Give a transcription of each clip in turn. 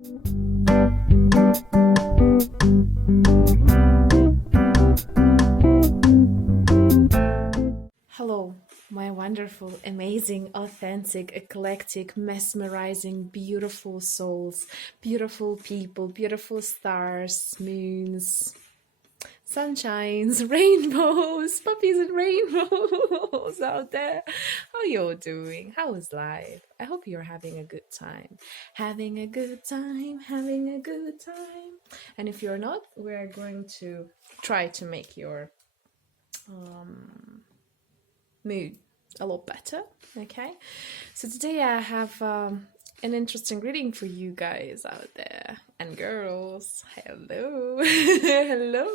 Hello, my wonderful, amazing, authentic, eclectic, mesmerizing, beautiful souls, beautiful people, beautiful stars, moons, sunshines, rainbows, puppies and rainbows out there. How you all doing? How is life? I hope you're having a good time. Having a good time, having a good time. And if you're not, we're going to try to make your mood a lot better. Okay, so today I have an interesting reading for you guys out there and girls. Hello. Hello,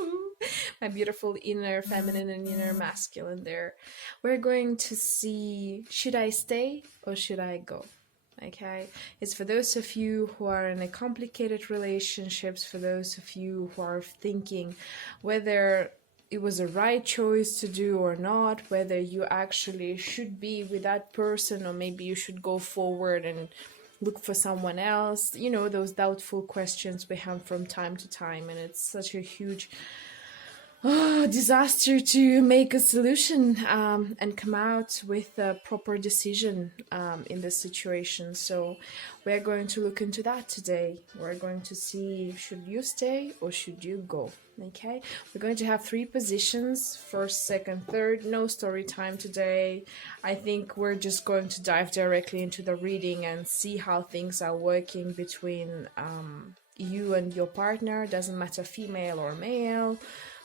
my beautiful inner feminine and inner masculine. There, we're going to see, should I stay or should I go? Okay, it's for those of you who are in a complicated relationships, for those of you who are thinking whether it was a right choice to do or not, whether you actually should be with that person or maybe you should go forward and look for someone else. You know, those doubtful questions we have from time to time, and it's such a huge disaster to make a solution and come out with a proper decision in this situation. So we're going to look into that today. We're going to see, should you stay or should you go? Okay, we're going to have 3 positions, first, second, third. No story time today. I think we're just going to dive directly into the reading and see how things are working between you and your partner. Doesn't matter female or male,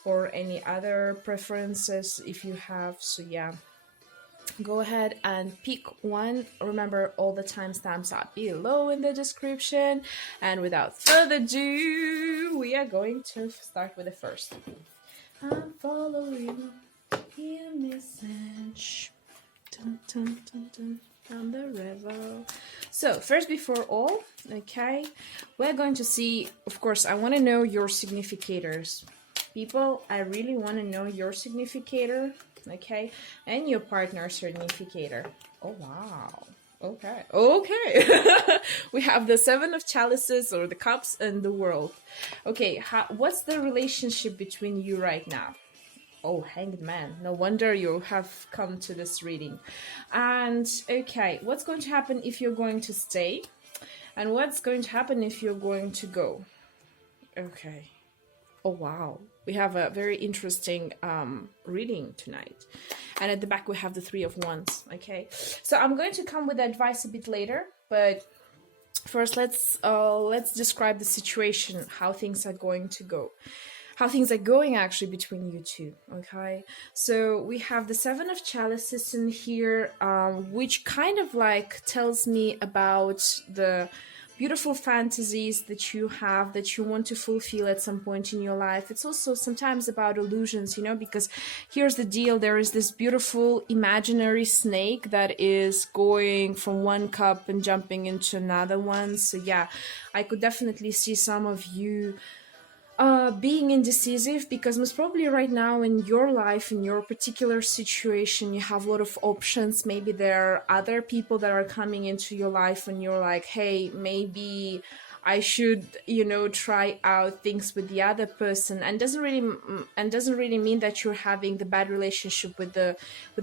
or any other preferences if you have. So yeah, go ahead and pick one. Remember, all the timestamps are below in the description, and without further ado, we are going to start with the first. I'm following your message, dun, dun, dun, dun, down the river. So first, before all, okay, we're going to see, of course, I want to know your significators. People, I really want to know your significator, okay, and your partner's significator. Oh, wow. Okay. We have the 7 of chalices, or the cups, and the world. Okay, what's the relationship between you right now? Oh, hanged man. No wonder you have come to this reading. And okay, what's going to happen if you're going to stay? And what's going to happen if you're going to go? Okay. Oh, wow. We have a very interesting reading tonight. And at the back, we have the 3 of Wands. Okay. So I'm going to come with advice a bit later. But first, let's describe the situation, how things are going to go. How things are going actually between you two. Okay. So we have the 7 of chalices in here, which kind of like tells me about the beautiful fantasies that you have, that you want to fulfill at some point in your life. It's also sometimes about illusions, you know, because here's the deal. There is this beautiful imaginary snake that is going from one cup and jumping into another one. So yeah, I could definitely see some of you being indecisive, because most probably right now in your life, in your particular situation, you have a lot of options. Maybe there are other people that are coming into your life and you're like, hey, maybe I should, you know, try out things with the other person, and doesn't really mean that you're having the bad relationship with the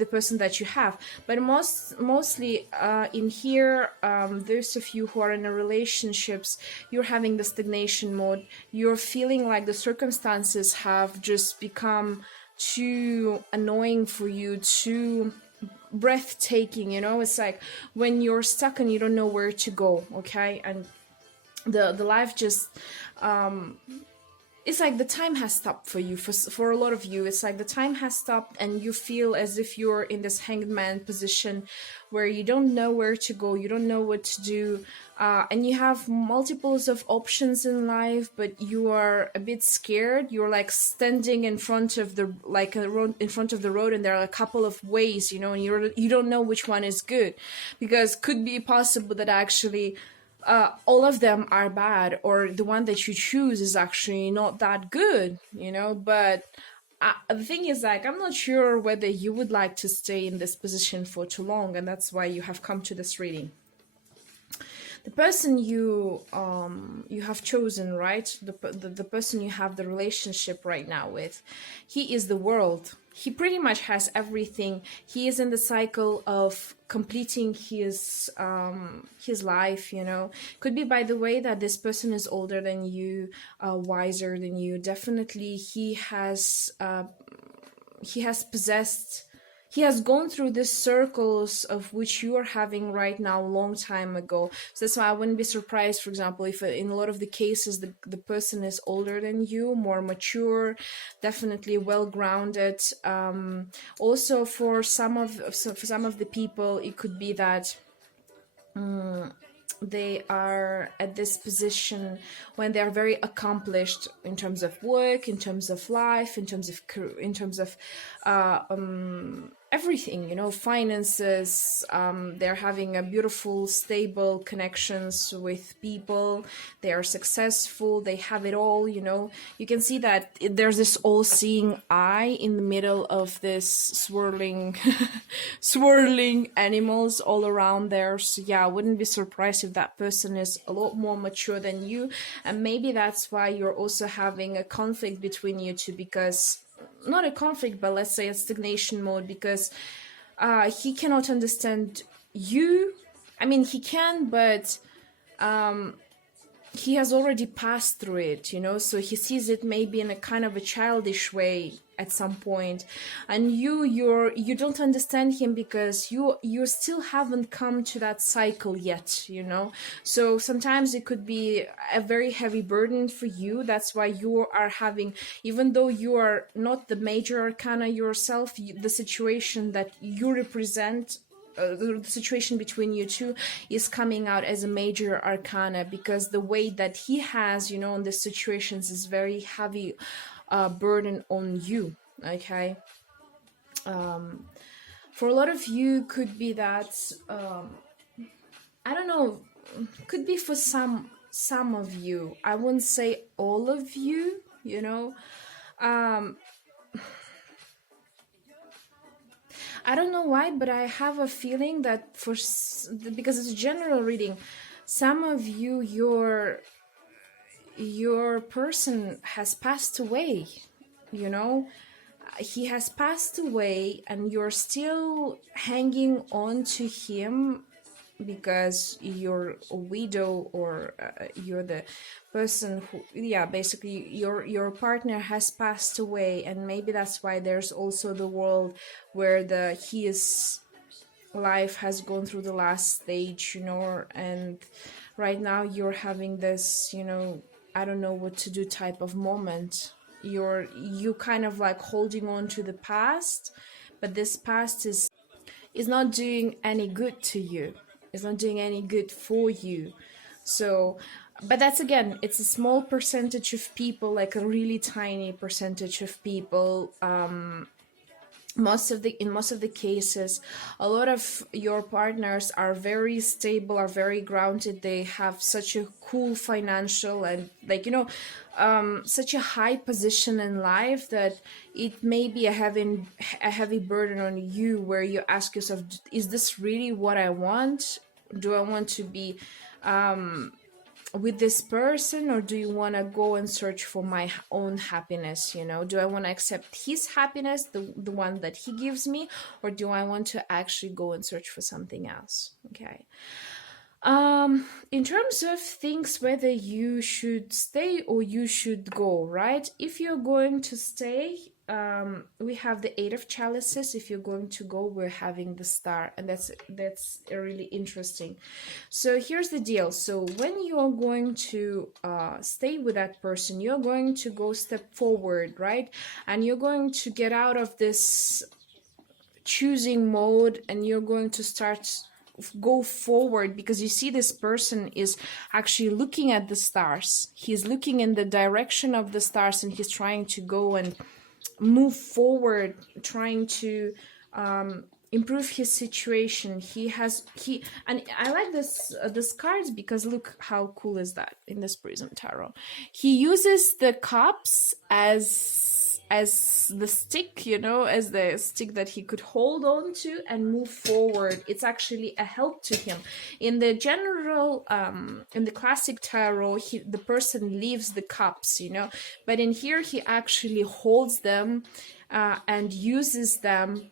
person that you have. But mostly in here, those of you who are in a relationships, you're having the stagnation mode. You're feeling like the circumstances have just become too annoying for you, too breathtaking, you know. It's like when you're stuck and you don't know where to go. Okay. And the life just it's like the time has stopped for you. For a lot of you, it's like the time has stopped and you feel as if you're in this hanged man position where you don't know where to go, you don't know what to do, and you have multiples of options in life, but you are a bit scared. You're like standing in front of the in front of the road, and there are a couple of ways, you know, and you don't know which one is good, because could be possible that actually all of them are bad, or the one that you choose is actually not that good, you know. But the thing is, like, I'm not sure whether you would like to stay in this position for too long, and that's why you have come to this reading. the person you have chosen, right? The person you have the relationship right now with, he is the world. He pretty much has everything. He is in the cycle of completing his life, you know. Could be, by the way, that this person is older than you, wiser than you. Definitely he has gone through the circles of which you are having right now a long time ago. So that's why I wouldn't be surprised, for example, if in a lot of the cases the person is older than you, more mature, definitely well grounded. Also for some of the people, it could be that they are at this position when they are very accomplished in terms of work, in terms of life, in terms of everything, you know, finances. They're having a beautiful, stable connections with people. They are successful. They have it all, you know. You can see that there's this all-seeing eye in the middle of this swirling swirling animals all around there. So yeah, I wouldn't be surprised if that person is a lot more mature than you, and maybe that's why you're also having a conflict between you two, because not a conflict, but let's say a stagnation mode, because he cannot understand you. I mean, he can, but he has already passed through it, you know, so he sees it maybe in a kind of a childish way at some point. And you don't understand him because you still haven't come to that cycle yet, you know. So sometimes it could be a very heavy burden for you. That's why you are having, even though you are not the major arcana yourself, the situation that you represent, the situation between you two is coming out as a major arcana, because the weight that he has, you know, on the situations is very heavy burden on you. Okay. For a lot of you, could be that I don't know, could be for some of you. I wouldn't say all of you, you know. I don't know why, but I have a feeling that because it's a general reading, some of you, your person has passed away, you know. He has passed away and you're still hanging on to him because you're a widow, or you're the person who, yeah, basically your partner has passed away, and maybe that's why there's also the world where his life has gone through the last stage, you know, and right now you're having this, you know, I don't know what to do type of moment. You kind of like holding on to the past, but this past is not doing any good to you. It's not doing any good for you. So, but that's, again, it's a small percentage of people, like a really tiny percentage of people. In most of the cases, a lot of your partners are very stable, are very grounded. They have such a cool financial and, like, you know, such a high position in life that it may be a heavy burden on you, where you ask yourself, is this really what I want? Do I want to be with this person, or do you want to go and search for my own happiness? You know, do I want to accept his happiness, the one that he gives me, or do I want to actually go and search for something else? Okay. In terms of things, whether you should stay or you should go, right? If you're going to stay, we have the 8 of chalices. If you're going to go, we're having the star, and that's really interesting. So here's the deal. So when you are going to stay with that person, you're going to go step forward, right? And you're going to get out of this choosing mode, and you're going to go forward, because you see this person is actually looking at the stars. He's looking in the direction of the stars, and he's trying to go and move forward, trying to improve his situation. And I like this cards, because look how cool is that in this Prism Tarot. He uses the cups as as the stick, you know, as the stick that he could hold on to and move forward. It's actually a help to him. In the general, in the classic tarot, the person leaves the cups, you know, but in here he actually holds them and uses them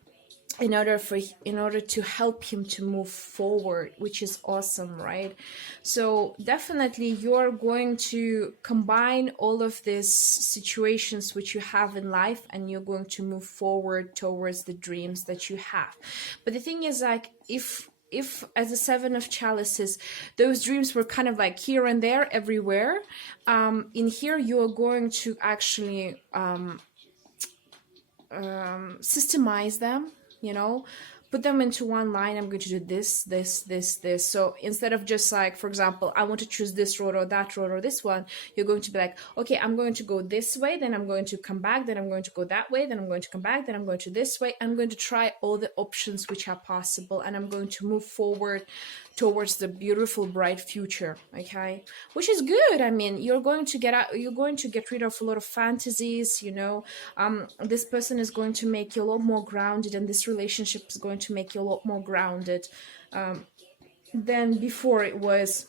in order to help him to move forward, which is awesome, right? So definitely you're going to combine all of these situations which you have in life, and you're going to move forward towards the dreams that you have. But the thing is, like, if as a Seven of Chalices, those dreams were kind of like here and there everywhere, in here you're going to actually systemize them, you know, put them into one line. I'm going to do this, this. So instead of just like, for example, I want to choose this road or that road or this one, you're going to be like, okay, I'm going to go this way, then I'm going to come back, then I'm going to go that way, then I'm going to come back, then I'm going to this way. I'm going to try all the options which are possible, and I'm going to move forward towards the beautiful bright future. Okay, which is good. I mean, you're going to get rid of a lot of fantasies, you know. This person is going to make you a lot more grounded, and this relationship is going to make you a lot more grounded than before it was.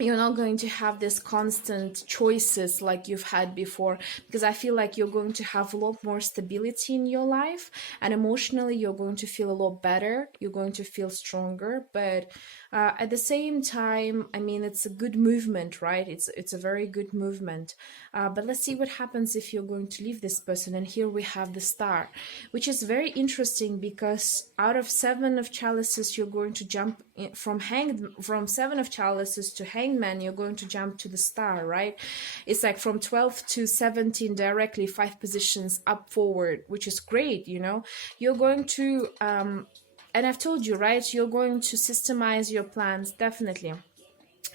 You're not going to have this constant choices like you've had before, because I feel like you're going to have a lot more stability in your life, and emotionally you're going to feel a lot better, you're going to feel stronger. But at the same time, I mean, it's a good movement, right? It's a very good movement. But let's see what happens if you're going to leave this person. And here we have the Star, which is very interesting, because out of Seven of Chalices you're going to jump from Seven of Chalices to Hangman, you're going to jump to the Star, right? It's like from 12 to 17 directly, 5 positions up forward, which is great, you know. You're going to and I've told you, right, you're going to systemize your plans, definitely,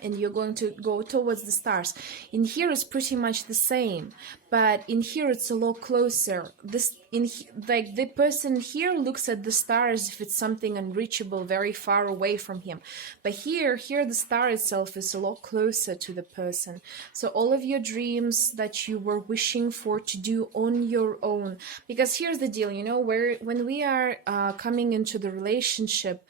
and you're going to go towards the stars. In here is pretty much the same, but in here it's a lot closer. Like the person here looks at the star as if it's something unreachable, very far away from him, but here the star itself is a lot closer to the person. So all of your dreams that you were wishing for to do on your own, because here's the deal, you know, when we are coming into the relationship,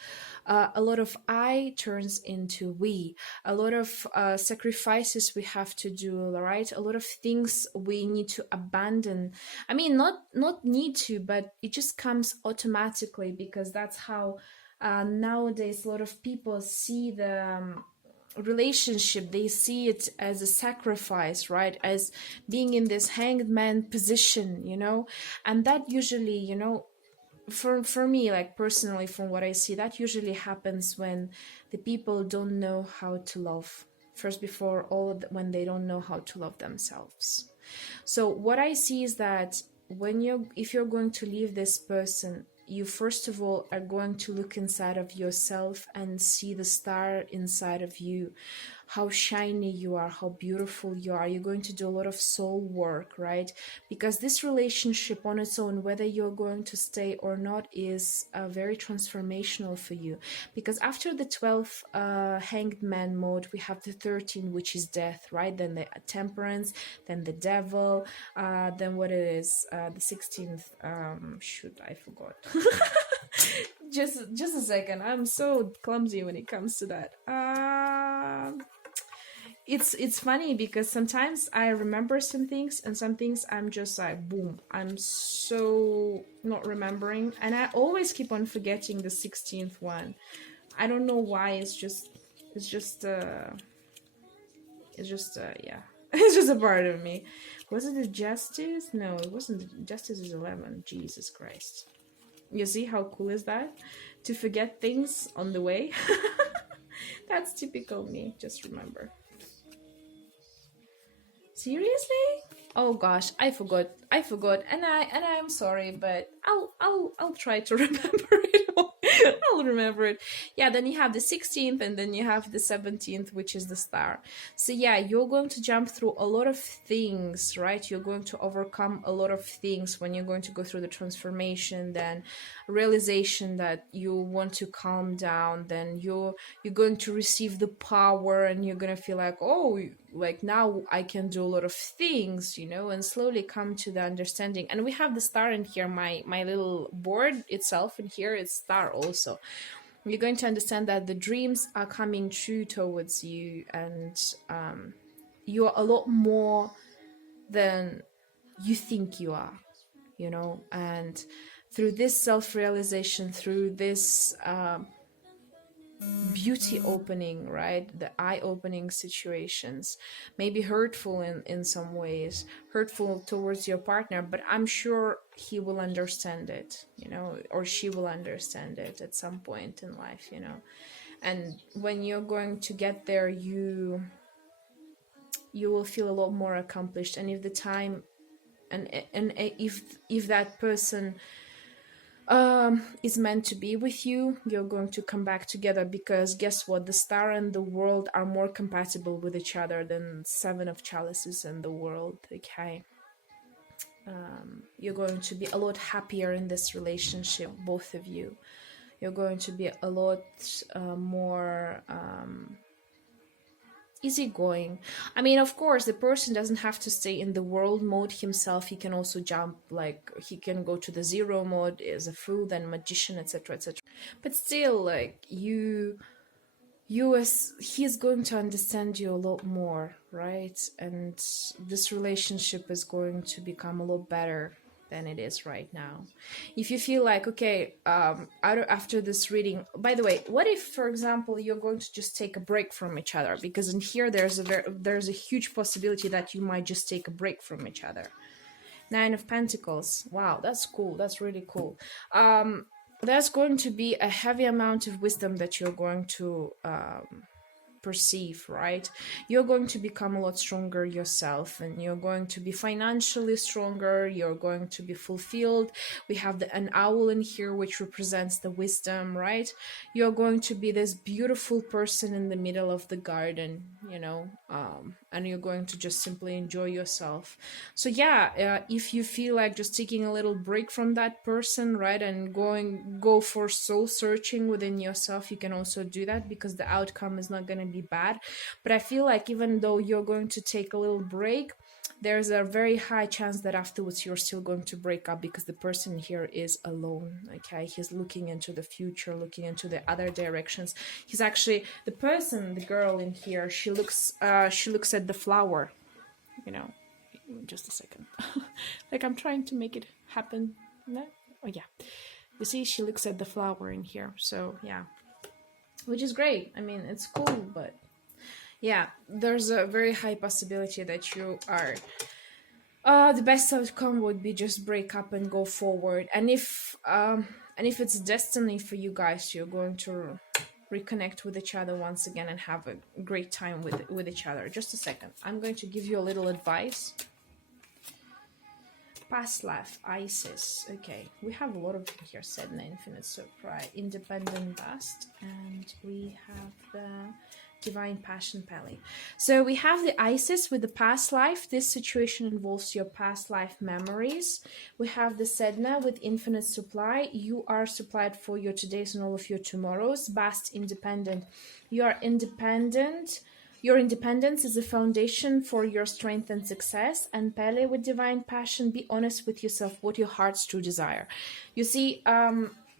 a lot of I turns into we, a lot of sacrifices we have to do, right? A lot of things we need to abandon. I mean, not need to, but it just comes automatically, because that's how nowadays a lot of people see the relationship. They see it as a sacrifice, right? As being in this hanged man position, you know. And that usually, you know, for me, like personally, from what I see, that usually happens when the people don't know how to love first, before all when they don't know how to love themselves. So what I see is that if you're going to leave this person, you first of all are going to look inside of yourself and see the star inside of you, how shiny you are, how beautiful you are. You're going to do a lot of soul work, right? Because this relationship on its own, whether you're going to stay or not, is very transformational for you. Because after the 12th hanged man mode, we have the 13, which is death, right? Then the temperance, then the devil, then what it is, the 16th, shoot, I forgot. just a second, I'm so clumsy when it comes to that. It's funny, because sometimes I remember some things, and some things I'm just like, boom, I'm so not remembering, and I always keep on forgetting the 16th one. I don't know why. It's just yeah. It's just a part of me. Was it the Justice? No, it wasn't. Justice is 11. Jesus Christ. You see how cool is that? To forget things on the way. That's typical me. Just remember. Seriously? Oh gosh, I forgot, and I'm sorry, but I'll try to remember it. I'll remember it. Yeah, then you have the 16th, and then you have the 17th, which is the star. So yeah, you're going to jump through a lot of things, right? You're going to overcome a lot of things when you're going to go through the transformation, then realization that you want to calm down, then you're going to receive the power, and you're going to feel like, oh, like now I can do a lot of things, you know, and slowly come to the understanding. And we have the star in here, my little board itself in here, it's star also. You're going to understand that the dreams are coming true towards you, and you're a lot more than you think you are, you know. And through this self-realization, through this beauty opening, right, the eye-opening situations, maybe hurtful in some ways, hurtful towards your partner, but I'm sure he will understand it, you know, or she will understand it at some point in life, you know. And when you're going to get there, you will feel a lot more accomplished. And if the time and if that person is meant to be with you, you're going to come back together, because guess what, the star and the world are more compatible with each other than seven of chalices and the world. Okay, you're going to be a lot happier in this relationship, both of you. You're going to be a lot more easygoing. I mean, of course, the person doesn't have to stay in the world mode himself. He can also jump, like he can go to the zero mode as a fool, then magician, etc., etc. But still, like you as he's going to understand you a lot more, right? And this relationship is going to become a lot better than it is right now. If you feel like, okay, after this reading, by the way, what if, for example, you're going to just take a break from each other? Because in here there's a huge possibility that you might just take a break from each other. Nine of Pentacles. Wow, that's cool. That's really cool. There's going to be a heavy amount of wisdom that you're going to perceive, right? You're going to become a lot stronger yourself, and you're going to be financially stronger. You're going to be fulfilled. We have an owl in here, which represents the wisdom, right? You're going to be this beautiful person in the middle of the garden, you know, and you're going to just simply enjoy yourself. So yeah, if you feel like just taking a little break from that person, right, and go for soul searching within yourself, you can also do that, because the outcome is not going to be bad. But I feel like even though you're going to take a little break, there's a very high chance that afterwards you're still going to break up, because the person here is alone. Okay, he's looking into the future, looking into the other directions. He's actually the person, the girl in here, she looks at the flower, you know. Just a second. Like I'm trying to make it happen. No? Oh yeah, you see, she looks at the flower in here. So yeah, which is great. I mean, it's cool, but yeah, there's a very high possibility that you are the best outcome would be just break up and go forward. And if it's destiny for you guys, you're going to reconnect with each other once again and have a great time with each other. Just a second, I'm going to give you a little advice. Past life, Isis. Okay, we have a lot of them here. Sedna, Infinite Surprise, Independent Bust, and we have the Divine Passion Pally. So we have the Isis with the past life. This situation involves your past life memories. We have the Sedna with Infinite Supply. You are supplied for your todays and all of your tomorrows. Bast, Independent. You are independent. Your independence is a foundation for your strength and success. And Pele with Divine Passion, be honest with yourself, what your heart's true desire. You see,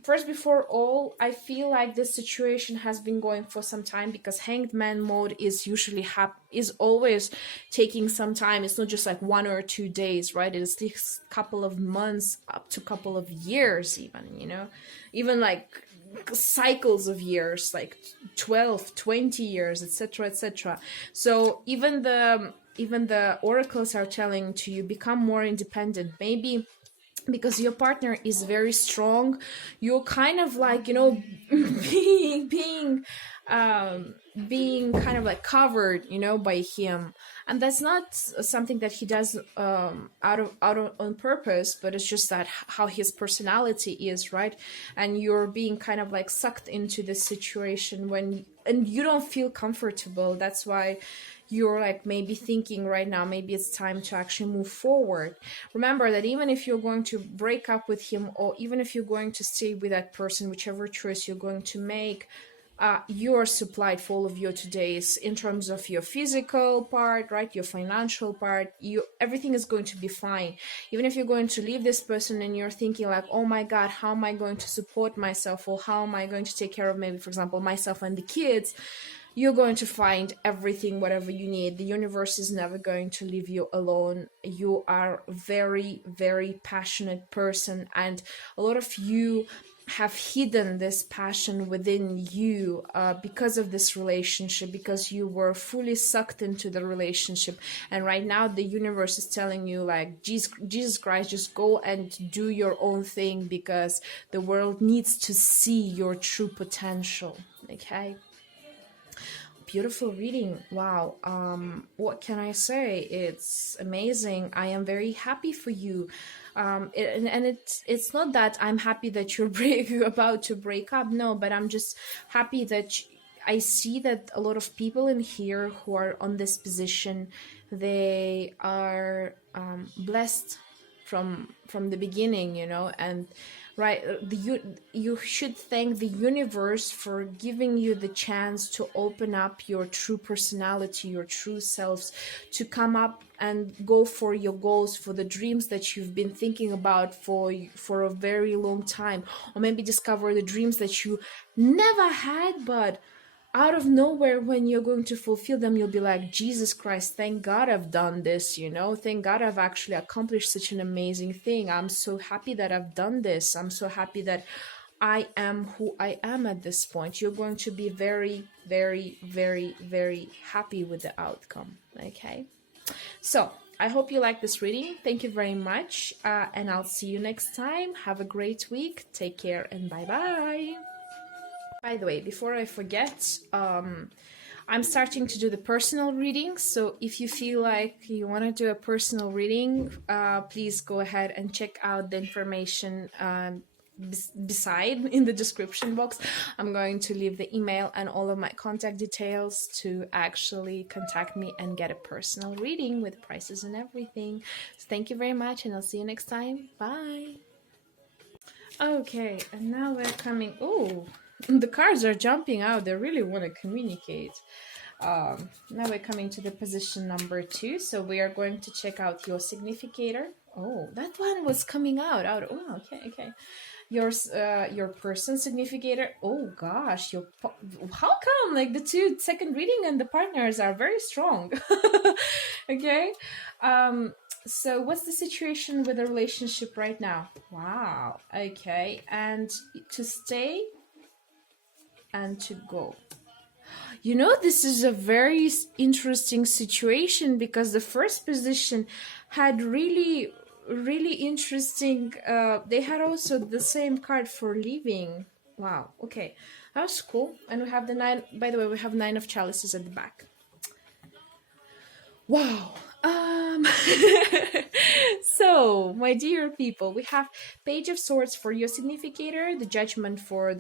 first before all, I feel like this situation has been going for some time, because Hanged Man mode is usually is always taking some time. It's not just like 1 or 2 days, right? It takes a couple of months up to a couple of years even, you know, even like cycles of years, like 12, 20 years, etc., etc. So even the oracles are telling to you, become more independent. Maybe because your partner is very strong, you're kind of like, you know, being kind of like covered, you know, by him. And that's not something that he does out of on purpose, but it's just that how his personality is, right? And you're being kind of like sucked into this situation and you don't feel comfortable. That's why you're like maybe thinking right now, maybe it's time to actually move forward. Remember that even if you're going to break up with him, or even if you're going to stay with that person, whichever choice you're going to make, you're supplied for all of your todays in terms of your physical part, right? Your financial part, everything is going to be fine. Even if you're going to leave this person and you're thinking like, oh my God, how am I going to support myself? Or how am I going to take care of maybe, for example, myself and the kids? You're going to find everything, whatever you need. The universe is never going to leave you alone. You are a very, very passionate person, and a lot of you have hidden this passion within you because of this relationship, because you were fully sucked into the relationship. And right now the universe is telling you like, Jesus Christ, just go and do your own thing, because the world needs to see your true potential. Okay, beautiful reading. Wow. What can I say? It's amazing. I am very happy for you. It's not that I'm happy that you're about to break up. No, but I'm just happy that I see that a lot of people in here who are on this position, they are blessed from the beginning, you know. And right, you should thank the universe for giving you the chance to open up your true personality, your true selves, to come up and go for your goals, for the dreams that you've been thinking about for a very long time, or maybe discover the dreams that you never had, but out of nowhere, when you're going to fulfill them, you'll be like, Jesus Christ, thank God I've done this, you know, thank God I've actually accomplished such an amazing thing. I'm so happy that I've done this. I'm so happy that I am who I am at this point. You're going to be very, very, very, very happy with the outcome. Okay, so I hope you like this reading. Thank you very much, and I'll see you next time. Have a great week. Take care, and bye bye. By the way, before I forget, I'm starting to do the personal readings. So if you feel like you want to do a personal reading, please go ahead and check out the information beside in the description box. I'm going to leave the email and all of my contact details to actually contact me and get a personal reading with prices and everything. So thank you very much, and I'll see you next time. Bye. Okay, and now we're coming. Oh, the cards are jumping out. They really want to communicate. Now we're coming to the position number 2. So we are going to check out your significator. Oh, that one was coming out. Oh, okay. Your person significator. Oh gosh, how come like the second reading and the partners are very strong? Okay. So what's the situation with the relationship right now? Wow. Okay. And to stay and to go. You know, this is a very interesting situation, because the first position had really interesting, they had also the same card for leaving. Wow. Okay, that was cool. And we have the 9, by the way, we have 9 of chalices at the back. Wow. So my dear people, we have Page of Swords for your significator, the Judgment for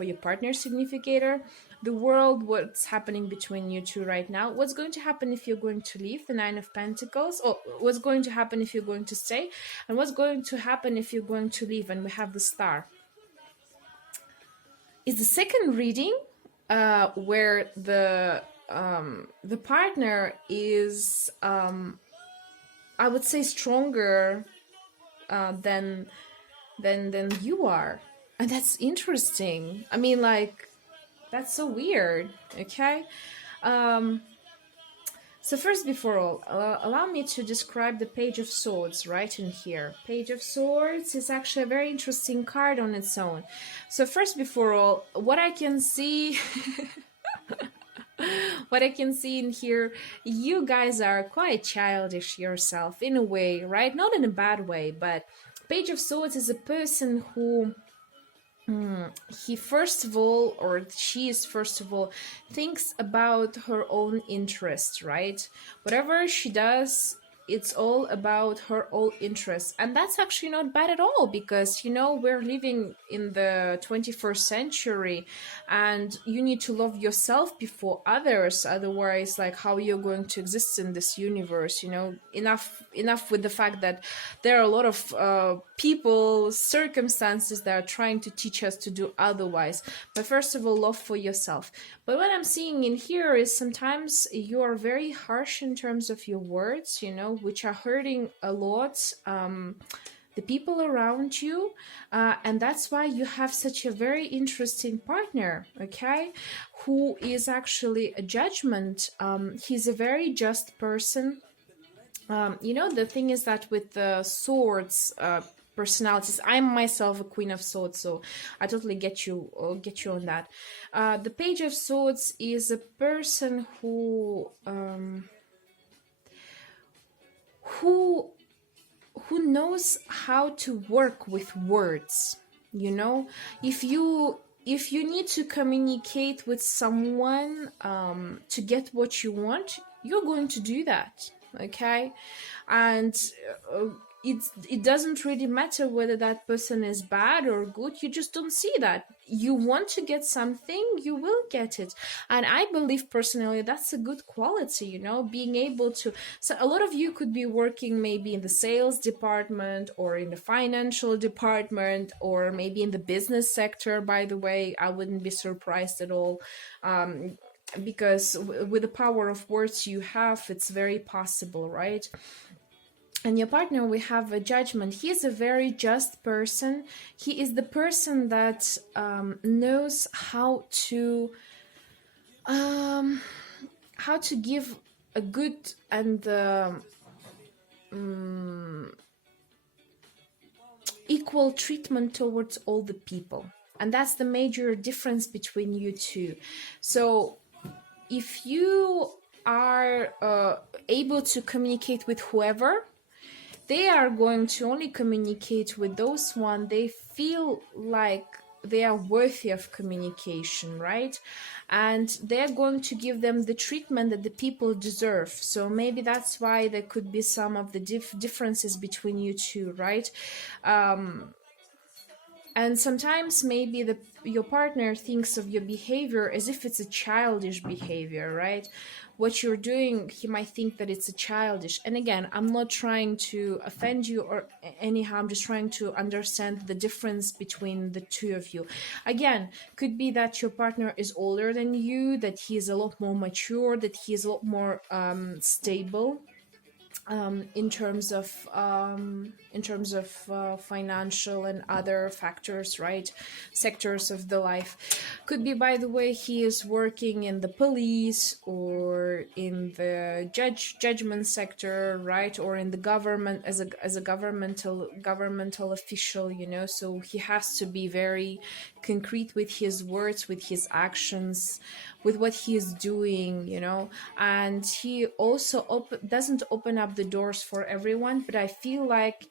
your partner's significator, the World, what's happening between you two right now, what's going to happen if you're going to leave, the 9 of Pentacles, or what's going to happen if you're going to stay, and what's going to happen if you're going to leave. And we have the Star. Is the second reading where the partner is I would say stronger than you are, and that's interesting. I mean, like, that's so weird. Okay, so first, before all, allow me to describe the Page of Swords right in here. Page of Swords is actually a very interesting card on its own. So first, before all, what I can see what I can see in here, you guys are quite childish yourself in a way, right? Not in a bad way, but Page of Swords is a person who he first of all, or she is first of all, thinks about her own interest, right? Whatever she does, it's all about her own interests. And that's actually not bad at all, because we're living in the 21st century, and you need to love yourself before others. Otherwise, like, how you're going to exist in this universe? Enough with the fact that there are a lot of people, circumstances that are trying to teach us to do otherwise. But first of all, love for yourself. But what I'm seeing in here is sometimes you are very harsh in terms of your words, which are hurting a lot the people around you. And that's why you have such a very interesting partner, okay, who is actually a judgment. He's a very just person. The thing is that with the swords personalities, I'm myself a Queen of Swords, so I totally get you on that. The Page of Swords is a person who knows how to work with words. If you need to communicate with someone to get what you want, you're going to do that, okay? And it doesn't really matter whether that person is bad or good. You just don't see that. You want to get something, you will get it. And I believe personally that's a good quality, being able to. So a lot of you could be working maybe in the sales department or in the financial department or maybe in the business sector. By the way, I wouldn't be surprised at all. Because with the power of words you have, it's very possible, right? And your partner, we have a judgment. He is a very just person. He is the person that knows how to give a good and equal treatment towards all the people. And that's the major difference between you two. So if you are able to communicate with whoever, they are going to only communicate with those one they feel like they are worthy of communication, right? And they're going to give them the treatment that the people deserve. So maybe that's why there could be some of the differences between you two, right? And sometimes maybe your partner thinks of your behavior as if it's a childish behavior, right? What you're doing, he might think that it's a childish. And again, I'm not trying to offend you or anyhow, I'm just trying to understand the difference between the two of you. Again, could be that your partner is older than you, that he is a lot more mature, that he is a lot more stable. In terms of financial and other factors, right? Sectors of the life. Could be, by the way, he is working in the police or in the judgment sector, right? Or in the government as a governmental official, so he has to be very concrete with his words, with his actions, with what he is doing, and he also doesn't open up the doors for everyone, but I feel like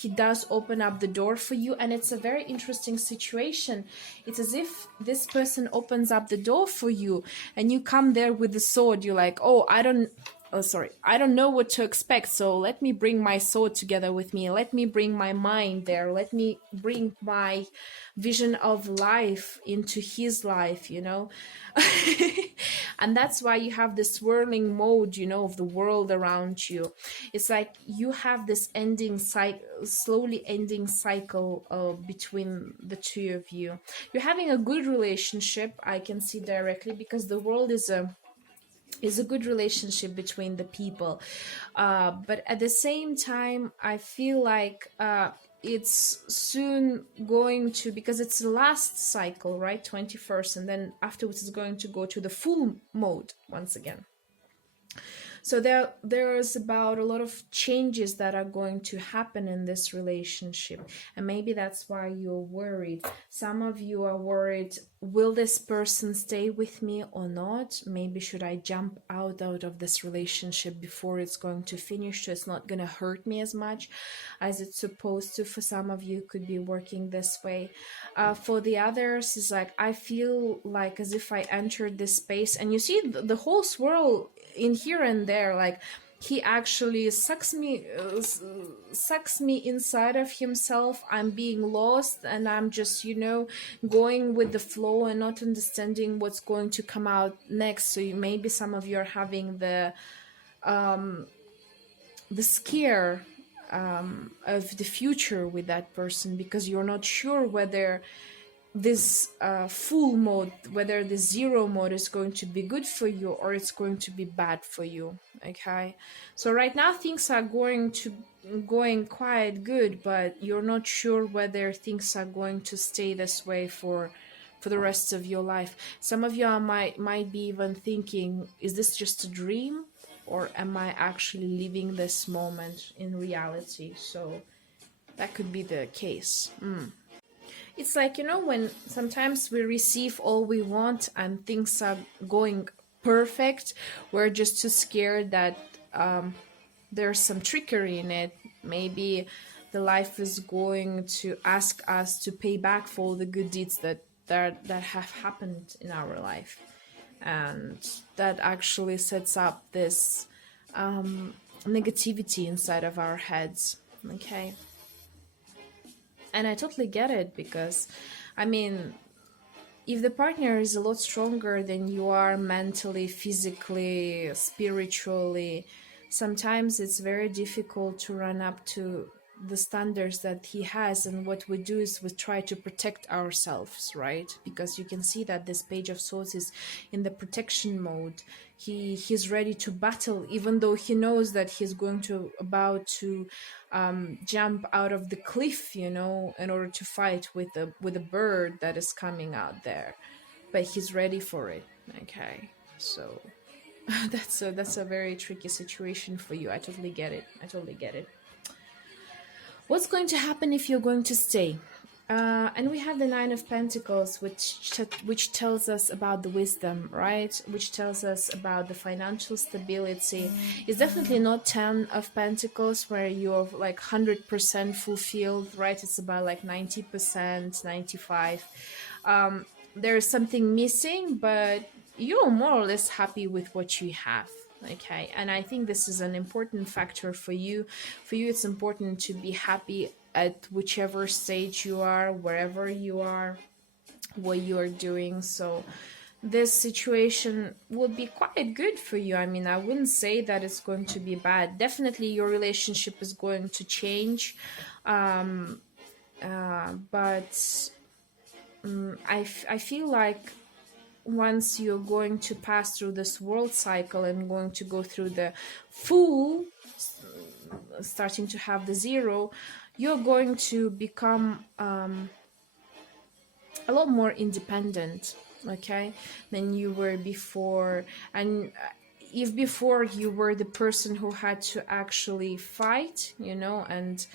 he does open up the door for you, and it's a very interesting situation. It's as if this person opens up the door for you and you come there with the sword. You're like, I don't know what to expect, so let me bring my sword together with me. Let me bring my mind there. Let me bring my vision of life into his life, And that's why you have this swirling mode, of the world around you. It's like you have this slowly ending cycle between the two of you. You're having a good relationship, I can see directly, because the world is a good relationship between the people, but at the same time I feel like it's soon going to, because it's the last cycle, right, 21st, and then afterwards it's going to go to the full mode once again. So there's about a lot of changes that are going to happen in this relationship, and maybe that's why you're worried. Some of you are worried, will this person stay with me or not? Maybe should I jump out of this relationship before it's going to finish, so it's not going to hurt me as much as it's supposed to? For some of you, could be working this way. For the others, it's like, I feel like as if I entered this space, and you see the whole swirl in here and there, like he actually sucks me inside of himself. I'm being lost, and I'm just, going with the flow and not understanding what's going to come out next. So maybe some of you are having the scare of the future with that person, because you're not sure whether this full mode, whether the zero mode is going to be good for you or it's going to be bad for you. Okay, so right now things are going quite good, but you're not sure whether things are going to stay this way for the rest of your life. Some of you might be even thinking, is this just a dream, or am I actually living this moment in reality? So that could be the case. It's like, when sometimes we receive all we want and things are going perfect, we're just too scared that there's some trickery in it. Maybe the life is going to ask us to pay back for all the good deeds that have happened in our life. And that actually sets up this negativity inside of our heads. Okay. And I totally get it, because, I mean, if the partner is a lot stronger than you are mentally, physically, spiritually, sometimes it's very difficult to run up to the standards that he has. And what we do is we try to protect ourselves, right? Because you can see that this Page of Swords is in the protection mode. He's ready to battle, even though he knows that he's about to jump out of the cliff, in order to fight with a bird that is coming out there. But he's ready for it. Okay, so that's a very tricky situation for you. I totally get it. What's going to happen if you're going to stay? And we have the Nine of Pentacles, which tells us about the wisdom, right? Which tells us about the financial stability. It's definitely not 10 of Pentacles where you're like 100% fulfilled, right? It's about like 90%, 95. There's something missing, but you're more or less happy with what you have. Okay, and I think this is an important factor for you. For you, it's important to be happy at whichever stage you are, wherever you are, what you are doing. So this situation would be quite good for you. I mean, I wouldn't say that it's going to be bad. Definitely your relationship is going to change, but I feel like once you're going to pass through this world cycle and going to go through the full, starting to have the zero, you're going to become a lot more independent, okay, than you were before. And if before you were the person who had to actually fight, and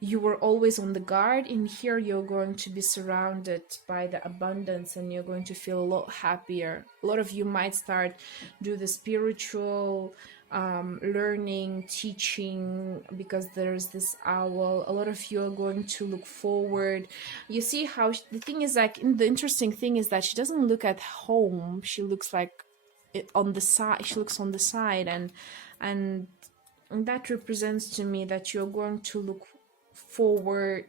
you were always on the guard, in here you're going to be surrounded by the abundance and you're going to feel a lot happier. A lot of you might start do the spiritual learning, teaching, because there's this owl. A lot of you are going to look forward. You see how the thing is, like, the interesting thing is that she doesn't look at home, she looks like on the side. She looks on the side, and that represents to me that you're going to look forward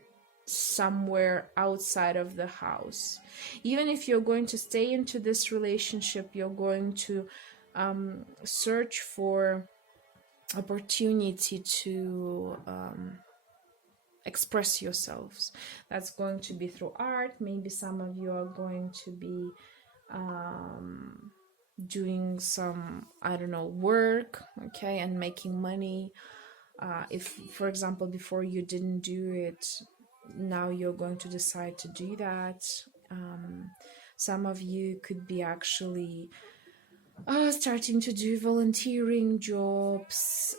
somewhere outside of the house. Even if you're going to stay into this relationship, you're going to search for opportunity to express yourselves. That's going to be through art. Maybe some of you are going to be doing some, I don't know, work, okay, and making money. If, for example, before you didn't do it, now you're going to decide to do that. Some of you could be actually starting to do volunteering jobs.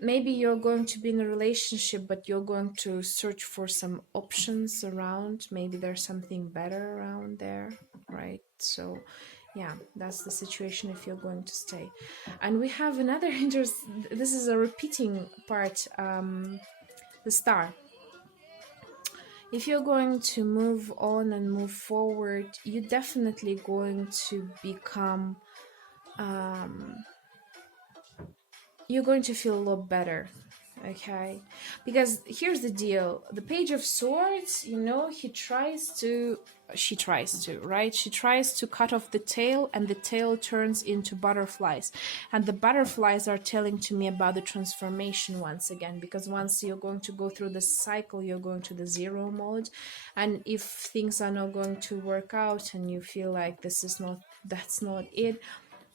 Maybe you're going to be in a relationship, but you're going to search for some options around. Maybe there's something better around there, right? So yeah, that's the situation if you're going to stay. And we have another this is a repeating part, the Star. If you're going to move on and move forward, you're definitely going to become you're going to feel a lot better. Okay, because here's the deal: the Page of Swords, you know, she tries to, right? She tries to cut off the tail, and the tail turns into butterflies, and the butterflies are telling to me about the transformation once again, because once you're going to go through the cycle, you're going to the zero mode, and if things are not going to work out and you feel like that's not it,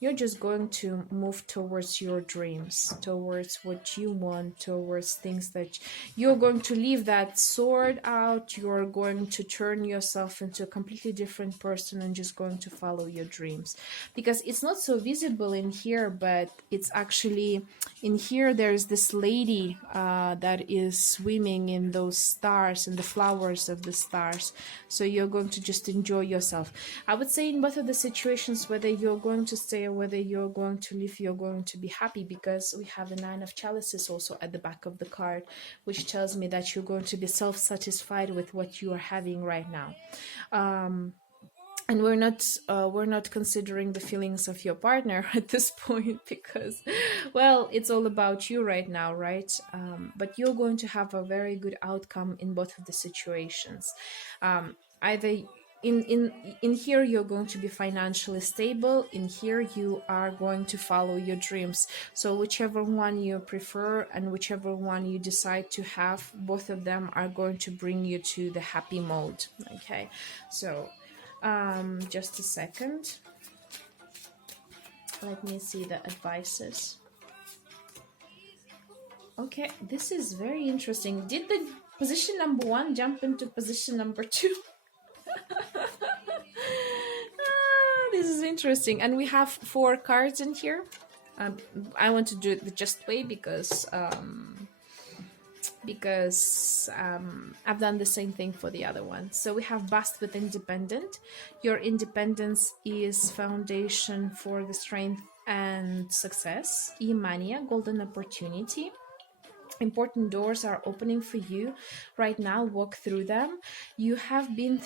you're just going to move towards your dreams, towards what you want, towards things that you're going to leave that sword out. You're going to turn yourself into a completely different person and just going to follow your dreams. Because it's not so visible in here, but it's actually in here. There's this lady that is swimming in those stars, in the flowers of the stars. So you're going to just enjoy yourself. I would say in both of the situations, whether you're going to stay or whether you're going to leave, you're going to be happy, because we have the Nine of Chalices also at the back of the card, which tells me that you're going to be self-satisfied with what you are having right now. And we're not considering the feelings of your partner at this point, because, well, it's all about you right now, right? But you're going to have a very good outcome in both of the situations. Either in here you're going to be financially stable, in here you are going to follow your dreams. So whichever one you prefer and whichever one you decide to have, both of them are going to bring you to the happy mode. Okay, so just a second, let me see the advices. Okay, this is very interesting. Did the position number 1 jump into position number 2? This is interesting. And we have 4 cards in here. I want to do it the just way because I've done the same thing for the other one. So we have Bust with Independent. Your independence is foundation for the strength and success. E-Mania, Golden Opportunity. Important doors are opening for you right now. Walk through them. You have been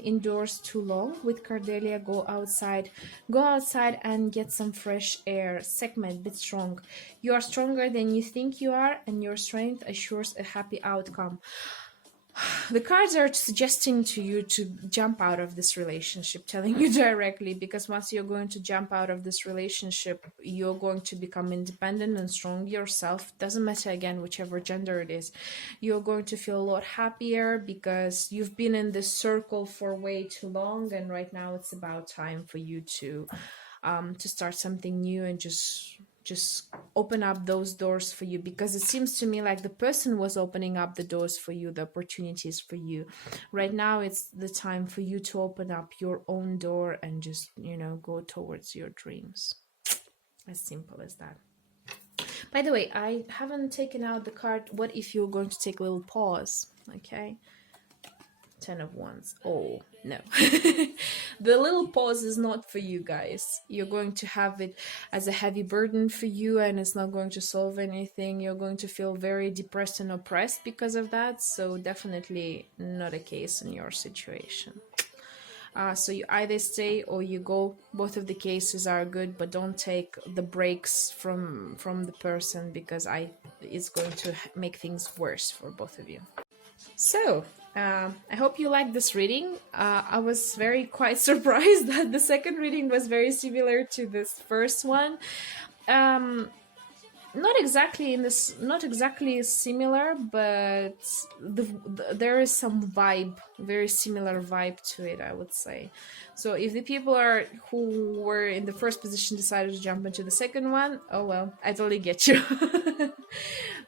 indoors too long. With Cardelia, go outside and get some fresh air. Segment, be strong. You are stronger than you think you are, and your strength assures a happy outcome. The cards are suggesting to you to jump out of this relationship, telling you directly, because once you're going to jump out of this relationship, you're going to become independent and strong yourself. Doesn't matter, again, whichever gender it is. You're going to feel a lot happier because you've been in this circle for way too long, and right now it's about time for you to start something new and just open up those doors for you, because it seems to me like the person was opening up the doors for you, the opportunities for you. Right now it's the time for you to open up your own door and just, go towards your dreams. As simple as that. By the way, I haven't taken out the card. What if you're going to take a little pause? Okay. 10 of Wands. Oh, no. The little pause is not for you guys. You're going to have it as a heavy burden for you, and it's not going to solve anything. You're going to feel very depressed and oppressed because of that. So definitely not a case in your situation. So you either stay or you go. Both of the cases are good, but don't take the breaks from the person, because it's going to make things worse for both of you. So I hope you liked this reading. I was quite surprised that the second reading was very similar to this first one. Not exactly similar, but there is some vibe, very similar vibe to it, I would say. So if the people who were in the first position decided to jump into the second one, oh well, I totally get you.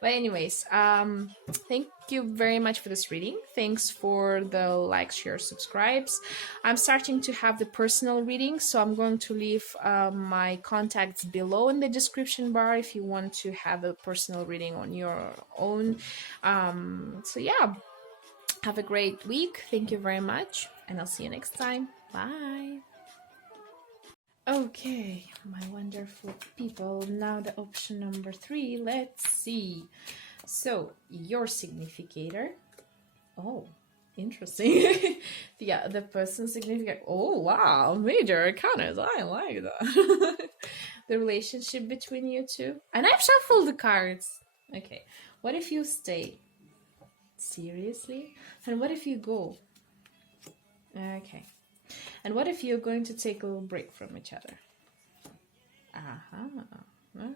But anyways, thank you very much for this reading. Thanks for the likes, shares, subscribes. I'm starting to have the personal readings, so I'm going to leave my contacts below in the description bar if you want to have a personal reading on your own. So yeah, have a great week. Thank you very much, and I'll see you next time. Bye. Okay, my wonderful people. Now the option number 3. Let's see. So, your significator. Oh, interesting. Yeah, the person's significant. Oh, wow. Major arcanas. I like that. the relationship between you two. And I've shuffled the cards. Okay, what if you stay? Seriously? And what if you go? Okay. And what if you're going to take a little break from each other?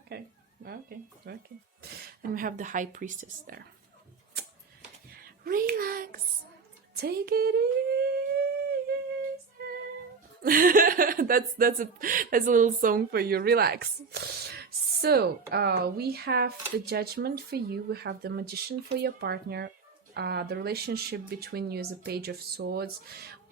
Okay. And we have the High Priestess there. Relax. Take it easy. that's a little song for you. Relax. So we have the Judgment for you. We have the Magician for your partner. The relationship between you is a Page of Swords.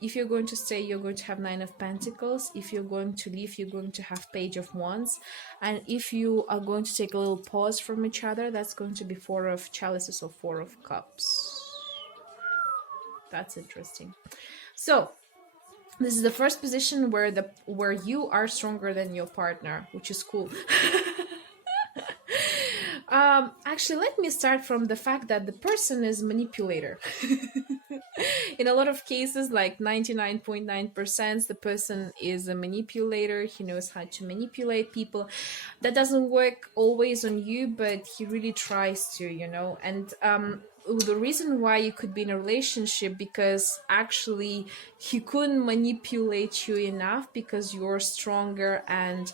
If you're going to stay, you're going to have Nine of Pentacles. If you're going to leave, you're going to have Page of Wands. And if you are going to take a little pause from each other, that's going to be Four of Chalices or Four of Cups. That's interesting. So this is the first position where you are stronger than your partner, which is cool. Actually, let me start from the fact that the person is manipulator. In a lot of cases, like 99.9%, the person is a manipulator. He knows how to manipulate people. That doesn't work always on you, but he really tries to, And the reason why you could be in a relationship, because actually he couldn't manipulate you enough because you're stronger, and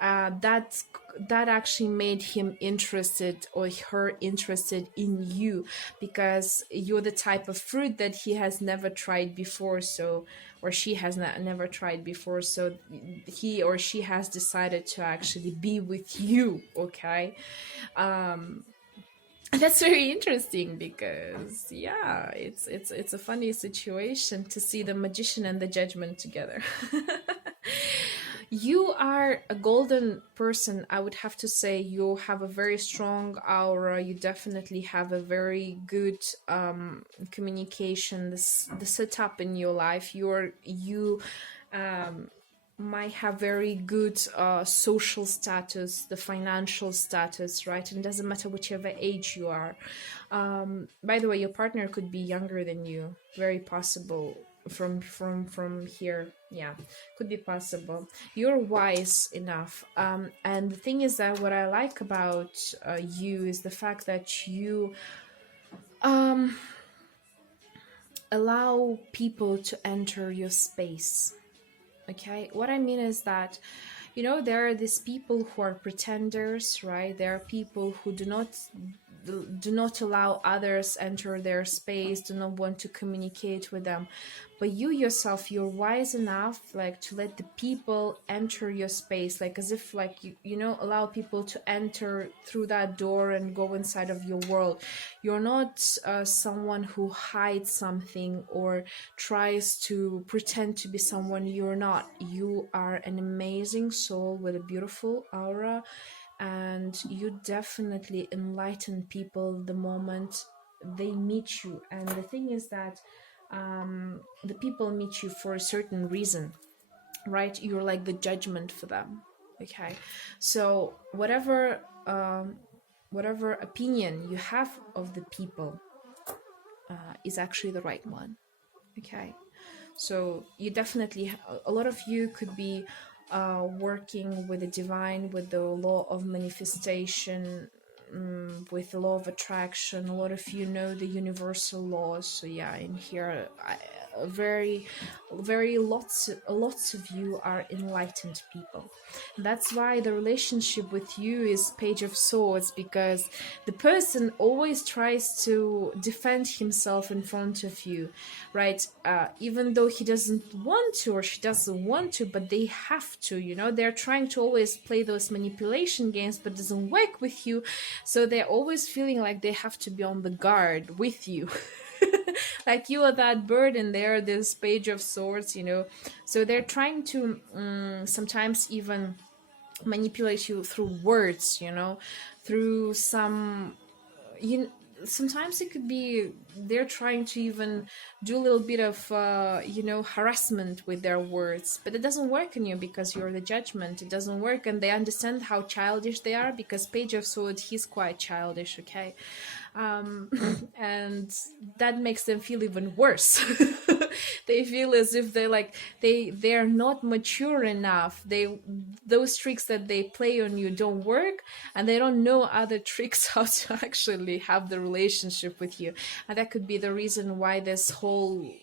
that actually made him interested or her interested in you, because you're the type of fruit that he has never tried before, or she has never tried before, so he or she has decided to actually be with you. Okay. That's very interesting, because it's a funny situation to see the Magician and the Judgment together. You are a golden person. I would have to say you have a very strong aura. You definitely have a very good communication. The setup in your life. You might have very good social status, the financial status, right? And it doesn't matter whichever age you are. By the way, your partner could be younger than you. Very possible. From here, yeah, could be possible. You're wise enough, and the thing is that what I like about you is the fact that you allow people to enter your space. Okay, what I mean is that there are these people who are pretenders, right? There are people who do not allow others enter their space, do not want to communicate with them. But you yourself, you're wise enough like to let the people enter your space, like as if like you allow people to enter through that door and go inside of your world. You're not someone who hides something or tries to pretend to be someone you're not. You are an amazing soul with a beautiful aura, and you definitely enlighten people the moment they meet you. And the thing is that the people meet you for a certain reason, right? You're like the judgment for them. Okay, so whatever opinion you have of the people is actually the right one. Okay, so you definitely, a lot of you could be working with the divine, with the law of manifestation, with the law of attraction. A lot of you know the universal laws. So yeah, in here, lots of you are enlightened people. That's why the relationship with you is Page of Swords, because the person always tries to defend himself in front of you, right? Even though he doesn't want to or she doesn't want to, but they have to, they're trying to always play those manipulation games, but it doesn't work with you. So they're always feeling like they have to be on the guard with you. Like you are that bird and they're this Page of Swords, So they're trying to sometimes even manipulate you through words, through some... sometimes it could be they're trying to even do a little bit of harassment with their words, but it doesn't work on you because you're the judgment. It doesn't work, and they understand how childish they are, because Page of Swords, he's quite childish. Okay. And that makes them feel even worse. They feel as if they're like they're not mature enough. Those tricks that they play on you don't work, and they don't know other tricks how to actually have the relationship with you. And that could be the reason why this whole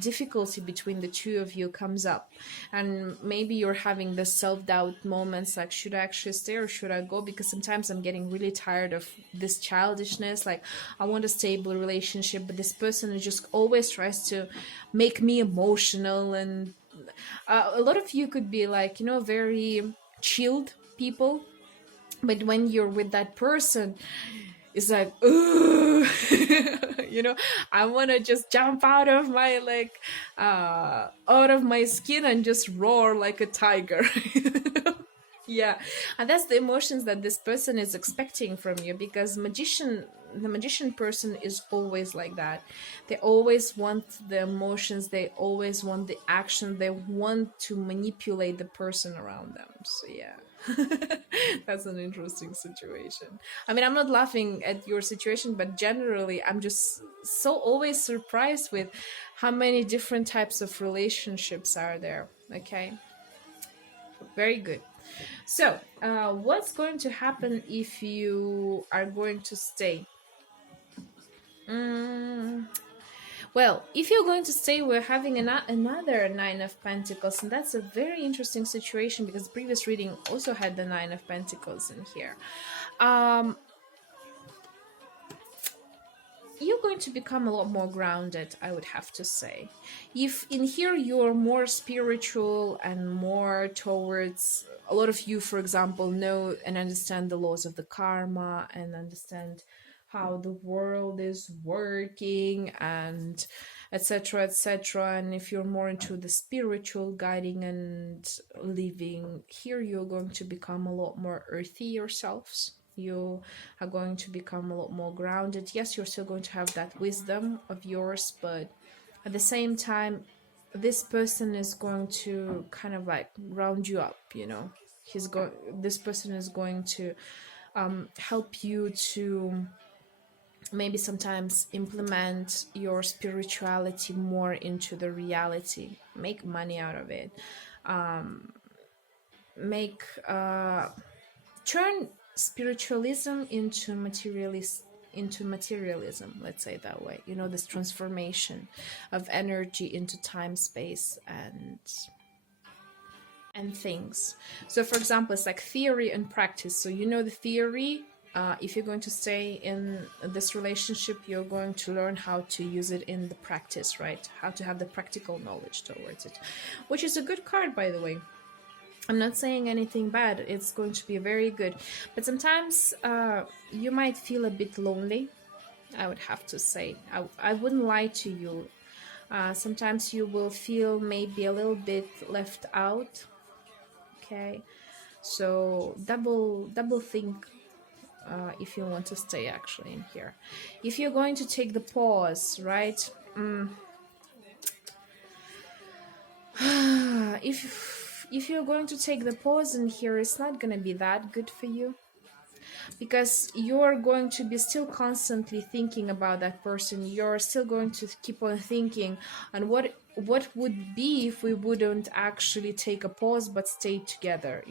difficulty between the two of you comes up. And maybe you're having the self-doubt moments, like, should I actually stay or should I go? Because sometimes I'm getting really tired of this childishness. Like, I want a stable relationship, but this person just always tries to make me emotional. And a lot of you could be like, very chilled people, but when you're with that person, it's like, ooh, I want to just jump out of my out of my skin and just roar like a tiger. Yeah, and that's the emotions that this person is expecting from you, because the magician person is always like that. They always want the emotions, they always want the action, they want to manipulate the person around them. So yeah. That's an interesting situation. I mean, I'm not laughing at your situation, but generally I'm just so always surprised with how many different types of relationships are there. Okay, very good. So what's going to happen if you are going to stay? Well, if you're going to stay, we're having another Nine of Pentacles, and that's a very interesting situation because the previous reading also had the Nine of Pentacles in here. You're going to become a lot more grounded, I would have to say. If in here you're more spiritual and more towards, a lot of you, for example, know and understand the laws of the karma and understand how the world is working and etc etc. And if you're more into the spiritual guiding and living, here you're going to become a lot more earthy yourselves. You are going to become a lot more grounded. Yes, you're still going to have that wisdom of yours, but at the same time, this person is going to kind of like round you up, this person is going to help you to maybe sometimes implement your spirituality more into the reality, make money out of it, make turn spiritualism into materialism, let's say that way. This transformation of energy into time, space, and things. So for example, it's like theory and practice. So the theory, if you're going to stay in this relationship, you're going to learn how to use it in the practice, right? How to have the practical knowledge towards it, which is a good card, by the way. I'm not saying anything bad. It's going to be very good. But sometimes you might feel a bit lonely, I would have to say. I wouldn't lie to you. Sometimes you will feel maybe a little bit left out. Okay, so double think if you want to stay actually in here. If you're going to take the pause, right? If you're going to take the pause in here, it's not going to be that good for you, because you're going to be still constantly thinking about that person. You're still going to keep on thinking on what would be if we wouldn't actually take a pause but stay together,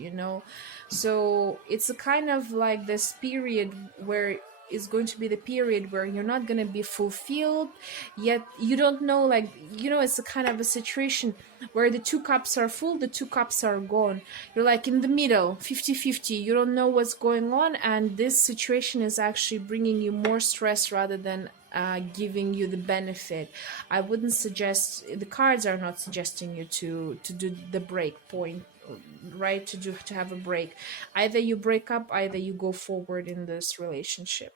so it's a kind of like this period where is going to be the period where you're not going to be fulfilled, yet you don't know, it's a kind of a situation where the two cups are full, the two cups are gone. You're like in the middle, 50-50. You don't know what's going on, and this situation is actually bringing you more stress rather than giving you the benefit. I wouldn't suggest, the cards are not suggesting you to do the break point, right? To have a break. Either you break up, either you go forward in this relationship.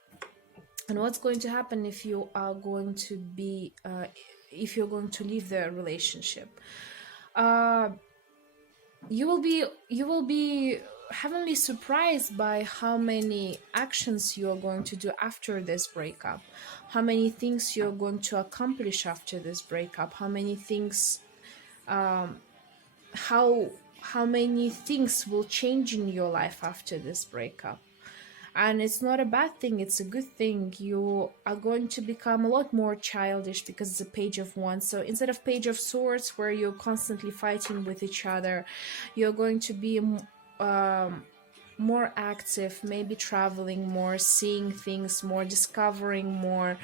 And what's going to happen if you are going to be if you're going to leave the relationship? You will be heavenly surprised by how many actions you are going to do after this breakup, how many things you're going to accomplish after this breakup, how many things how many things will change in your life after this breakup. And it's not a bad thing, it's a good thing. You are going to become a lot more childish because it's a page of wands. So instead of page of swords where you're constantly fighting with each other, you're going to be more active, maybe traveling more, seeing things more, discovering more,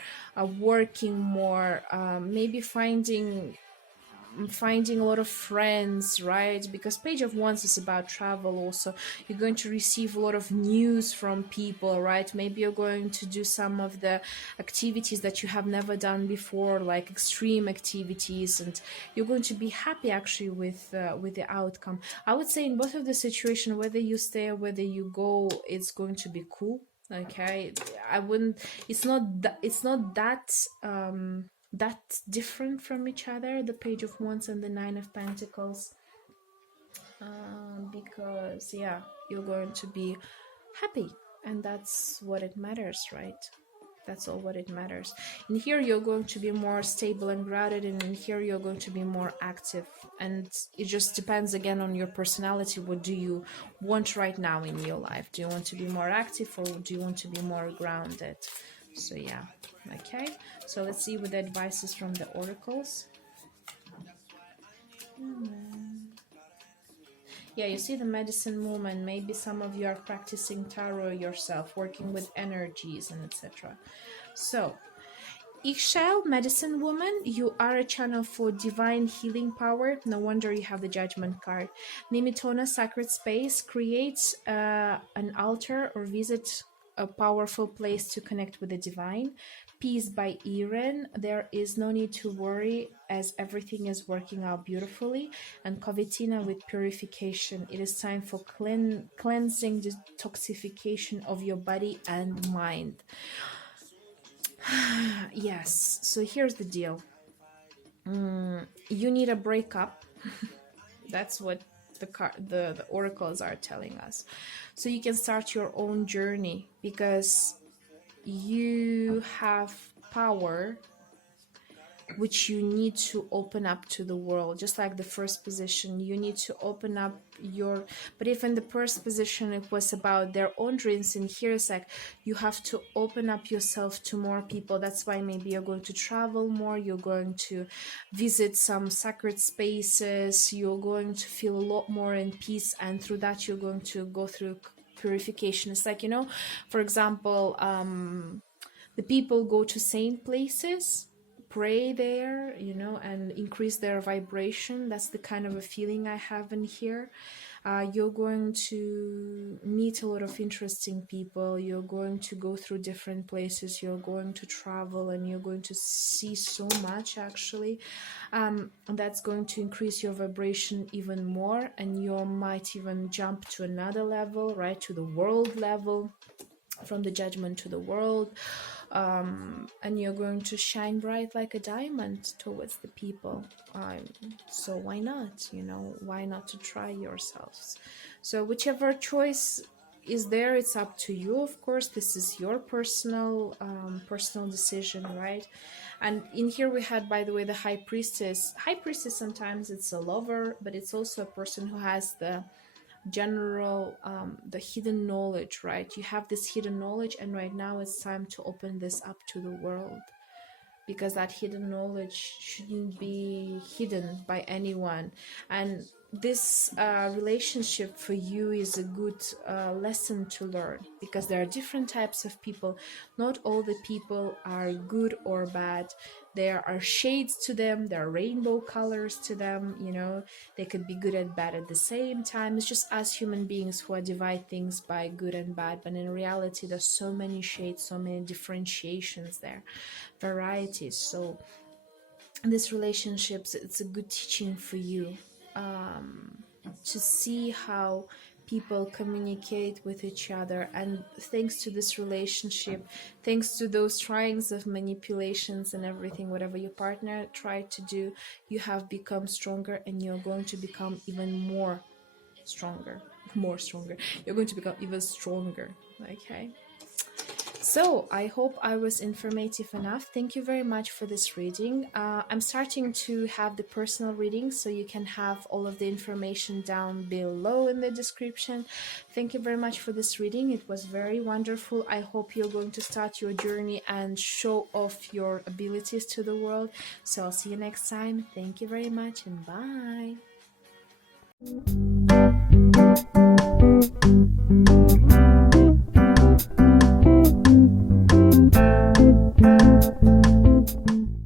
working more, maybe finding a lot of friends, right? Because page of wands is about travel also. You're going to receive a lot of news from people, right? Maybe you're going to do some of the activities that you have never done before, like extreme activities, and you're going to be happy actually with the outcome. I would say in both of the situation, whether you stay or whether you go, it's going to be cool. Okay, I wouldn't, it's not that that different from each other, the page of wands and the nine of pentacles, because yeah, you're going to be happy, and that's what it matters, right? That's all what it matters. In here you're going to be more stable and grounded, and in here you're going to be more active, and it just depends again on your personality. What do you want right now in your life? Do you want to be more active, or do you want to be more grounded? So yeah, okay, so let's see what the advice is from the oracles. Yeah, you see the medicine woman. Maybe some of you are practicing tarot yourself, working with energies and etc. So Ixchel, medicine woman, you are a channel for divine healing power. No wonder you have the judgment card. Nimitona, sacred space, creates an altar or visit a powerful place to connect with the divine. Peace by Erin, there is no need to worry as everything is working out beautifully. And Covitina with purification, it is time for cleansing, detoxification of your body and mind. Yes, so here's the deal. You need a breakup. That's what the oracles are telling us. So you can start your own journey, because you have power which you need to open up to the world. Just like the first position, you need to open up your, but if in the first position it was about their own dreams, and here it's like you have to open up yourself to more people. That's why maybe you're going to travel more, you're going to visit some sacred spaces, you're going to feel a lot more in peace, and through that you're going to go through purification. It's like, you know, for example, the people go to saint places, pray there, you know, and increase their vibration. That's the kind of a feeling I have in here. You're going to meet a lot of interesting people, you're going to go through different places, you're going to travel, and you're going to see so much actually. That's going to increase your vibration even more, and you might even jump to another level, right, to the world level, from the judgment to the world. And you're going to shine bright like a diamond towards the people. So why not, you know, why not to try yourselves? So whichever choice is there, it's up to you, of course. This is your personal decision, right? And in here we had, by the way, the high priestess. High priestess, sometimes it's a lover, but it's also a person who has the general the hidden knowledge, right? You have this hidden knowledge, and right now it's time to open this up to the world, because that hidden knowledge shouldn't be hidden by anyone. And this relationship for you is a good lesson to learn, because there are different types of people. Not all the people are good or bad. There are shades to them, there are rainbow colors to them, you know. They could be good and bad at the same time. It's just us human beings who divide things by good and bad, but in reality there's so many shades, so many differentiations there, varieties. So this relationships, it's a good teaching for you to see how people communicate with each other. And thanks to this relationship, thanks to those tryings of manipulations and everything, whatever your partner tried to do, you have become stronger, and you're going to become even more stronger. You're going to become even stronger. Okay, So, I hope I was informative enough. Thank you very much for this reading. I'm starting to have the personal reading, so you can have all of the information down below in the description. Thank you very much for this reading. It was very wonderful. I hope you're going to start your journey and show off your abilities to the world. So, I'll see you next time. Thank you very much, and bye.